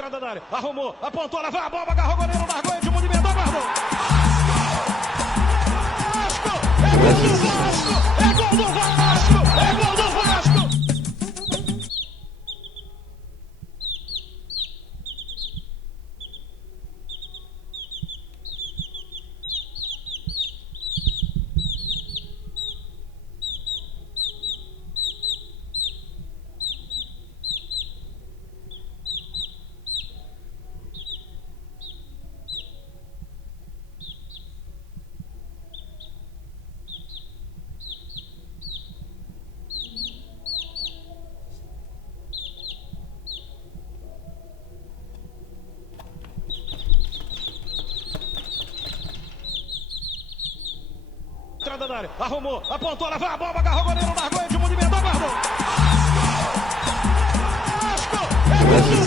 Entrada da área, arrumou, apontou, lá vai a bomba, agarrou o goleiro, largou, Edmundo emendou, guardou. Vasco! É gol do Vasco! É gol do Vasco! É gol do Vasco! Entrada da área, arrumou, apontou, lá vai a bomba, agarrou o goleiro, largou, Edmundo emendou, guardou. Vasco! É gol do